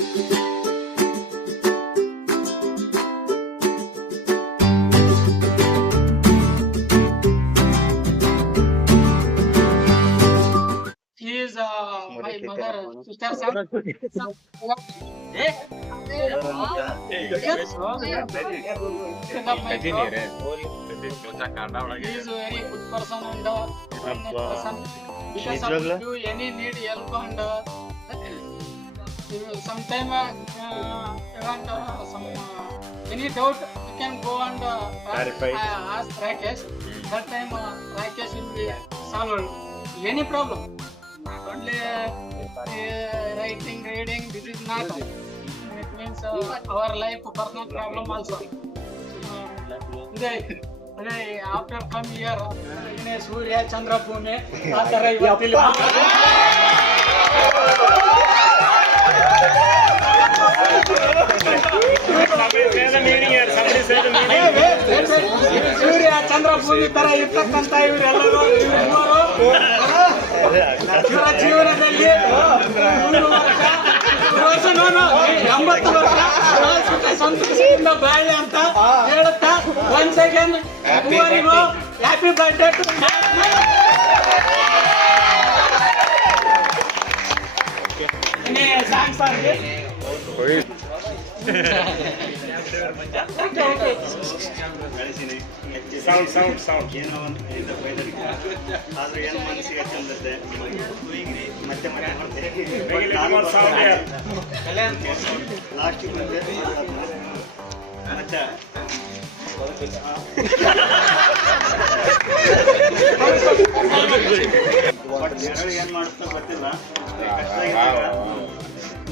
He is my mother, sister, son. He is a very good person and person. Because of you, any need help and sometime you want some any doubt, you can go and ask Rakesh. That time Rakesh will be solved any problem. Not only writing, reading, this is not. It means our life personal problem also. After come here, Surya Chandra Bhumi, Surya Chandra Bhumi ತರ ಇರ್ತಕ್ಕಂತ ಇವರೆಲ್ಲರೂ ಇವರ ಜೀವನದಲ್ಲಿ 80 ವರ್ಷ ಸಂತೋಷದಿಂದ ಬಾಳಿ ಅಂತ ಹೇಳುತ್ತಾ ಒನ್ ಸೆಕೆಂಡ್ ಮೂವರಿಗೂ ಹ್ಯಾಪಿ ಬರ್ತ್ಡೇ ಟು ಸಾಂಗ್ಸ್ ಆಗಿ ಸೌಂಡ್ ಏನೋ ಒಂದು ಆದ್ರೆ ಏನು ಮನಸ್ಸಿಗೆ ಚಂದತೆ ಮತ್ತೆ ಲಾಸ್ಟಿಗೆ ಬಂದೆ ಮತ್ತೆ ನೆರಳು ಏನು ಮಾಡುತ್ತೋ ಗೊತ್ತಿಲ್ಲ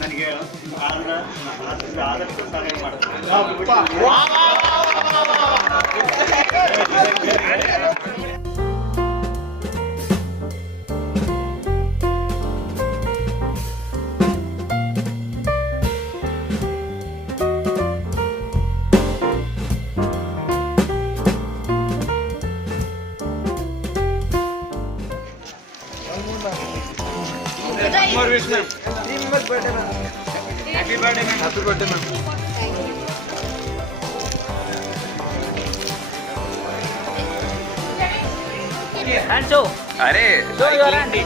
ನನಗೆ ಆದಷ್ಟು ಸಹಾಯ ಮಾಡ್ತೀನಿ. Happy birthday, ma'am. Happy birthday, ma'am. And so, अरे show your hand.